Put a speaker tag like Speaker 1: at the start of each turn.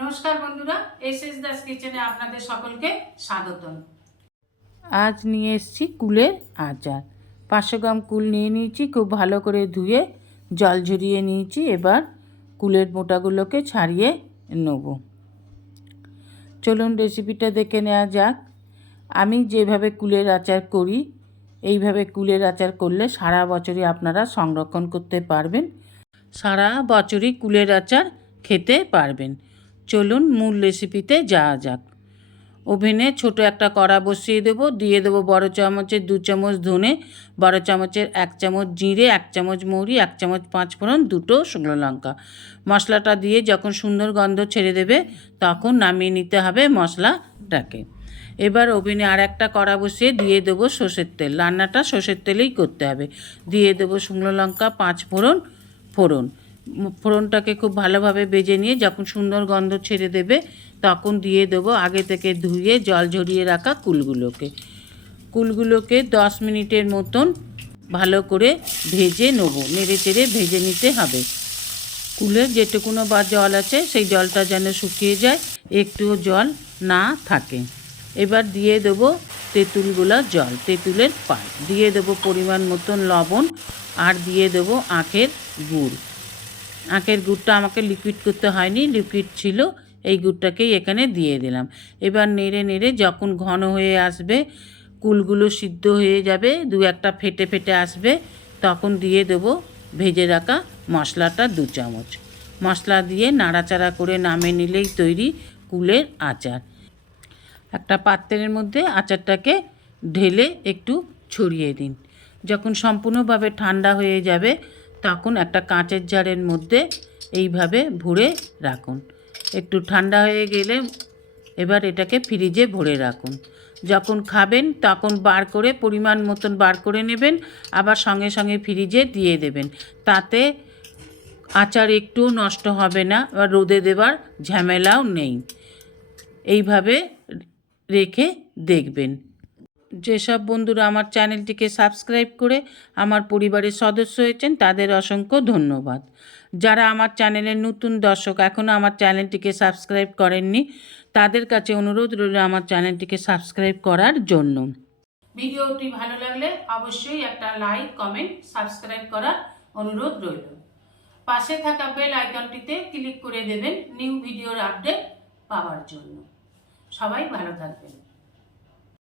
Speaker 1: নমস্কার বন্ধুরা S S Das কিচেনে আপনাদের সকলকে স্বাগতম।
Speaker 2: আজ নিয়ে এসেছি কুলের আচার। পাঁচশো গ্রাম কুল নিয়ে নিয়েছি, খুব ভালো করে ধুয়ে জল ঝরিয়ে নিয়েছি, এবার কুলের মোটাগুলোকে ছাড়িয়ে নেব। চলুন রেসিপিটা দেখে নেওয়া যাক। আমি যেভাবে কুলের আচার করি, এইভাবে কুলের আচার করলে সারা বছরই আপনারা সংরক্ষণ করতে পারবেন। সারা বছরই কুলের আচার খেতে পারবেন। চলুন মূল রেসিপিতে যাওয়া যাক। ওভেনে ছোট একটা কড়া বসিয়ে দেবো, দিয়ে দেবো বড় চামচের দু চামচ ধনে, বড় চামচের এক চামচ জিরে, এক চামচ মৌরি, এক চামচ পাঁচফোড়ন, দুটো শুকনো লঙ্কা। মশলাটা দিয়ে যখন সুন্দর গন্ধ ছেড়ে দেবে, তখন নামিয়ে নিতে হবে মশলাটাকে। এবার ওভেনে আর একটা কড়া বসিয়ে দিয়ে দেবো সর্ষের তেল। রান্নাটা সর্ষের তেলেই করতে হবে। দিয়ে দেবো শুকনো লঙ্কা পাঁচ ফোড়ন ফোড়ন। ফোড়নটাকে খুব ভালোভাবে বেজে নিয়ে যখন সুন্দর গন্ধ ছেড়ে দেবে, তখন দিয়ে দেবো আগে থেকে ধুয়ে জল ঝরিয়ে রাখা কুলগুলোকে। কুলগুলোকে দশ মিনিটের মতন ভালো করে ভেজে নেব, নেড়ে চেড়ে ভেজে নিতে হবে। কুলের যেটুকুনো বা জল আছে, সেই জলটা যেন শুকিয়ে যায়, একটুও জল না থাকে। এবার দিয়ে দেবো তেঁতুলগুলো জল, তেঁতুলের পাল দিয়ে দেবো পরিমাণ মতন লবণ, আর দিয়ে দেবো আখের গুড়। আখের গুড়টা আমাকে লিকুইড করতে হয়নি লিকুইড ছিল, এই গুড়টাকেই এখানে দিয়ে দিলাম। এবার নেড়ে নেড়ে যখন ঘন হয়ে আসবে, কুলগুলো সিদ্ধ হয়ে যাবে, দু একটা ফেটে ফেটে আসবে, তখন দিয়ে দেবো ভেজে রাখা মশলাটা দু চামচ। মশলা দিয়ে নাড়াচাড়া করে নামে নিলেই তৈরি কুলের আচার। একটা পাত্রের মধ্যে আচারটাকে ঢেলে একটু ছড়িয়ে দিন। যখন সম্পূর্ণভাবে ঠান্ডা হয়ে যাবে তখন একটা কাঁচের জারের মধ্যে এইভাবে ভরে রাখুন। একটু ঠান্ডা হয়ে গেলে এবার এটাকে ফ্রিজে ভরে রাখুন। যখন খাবেন তখন বার করে, পরিমাণ মতন বার করে নেবেন, আবার সঙ্গে সঙ্গে ফ্রিজে দিয়ে দেবেন। তাতে আচার একটুও নষ্ট হবে না বা রোদে দেবার ঝামেলাও নেই। এইভাবে রেখে দেখবেন। যেসব বন্ধুরা আমার চ্যানেলটিকে সাবস্ক্রাইব করে আমার পরিবারের সদস্য হয়েছেন, তাদের অসংখ্য ধন্যবাদ। যারা আমার চ্যানেলের নতুন দর্শক এখনও আমার চ্যানেলটিকে সাবস্ক্রাইব করেননি, তাদের কাছে অনুরোধ রইল আমার চ্যানেলটিকে সাবস্ক্রাইব করার জন্য।
Speaker 1: ভিডিওটি ভালো লাগলে অবশ্যই একটা লাইক, কমেন্ট, সাবস্ক্রাইব করার অনুরোধ রইল। পাশে থাকা বেল আইকনটিতে ক্লিক করে দেবেন নিউ ভিডিওর আপডেট পাওয়ার জন্য। সবাই ভালো থাকবেন।